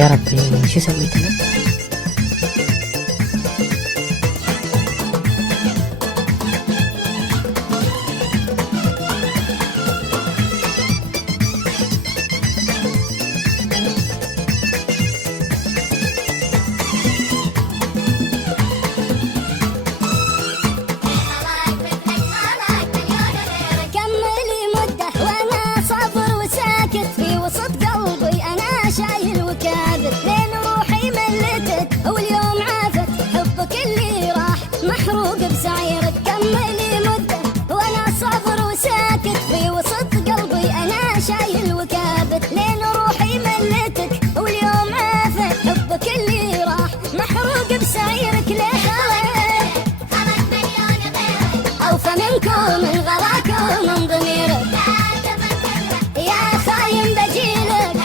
يا ربي شو سويت أنا؟ شايل وكابت لين روحي ملتك واليوم عافت حبك اللي راح محروق بسعيرك. كملي مدة وانا صابر وساكت في وسط قلبي انا شايل وكابت لين روحي ملتك واليوم عافت حبك اللي راح محروق بسعيرك. ليه خلت مليون غيرك اوفى منكم من غلاكم من ضميرك يا خاين بجيلك.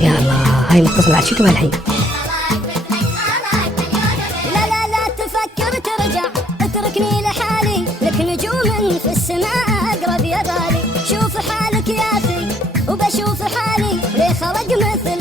يا الله هاي متصل بعد شو تبغى الحين؟ لا تفكر ترجع اتركني لحالي لك نجوم في السماء اقرب يا غالي. شوف حالك يا اخي وبشوف حالي ليه خلق مثل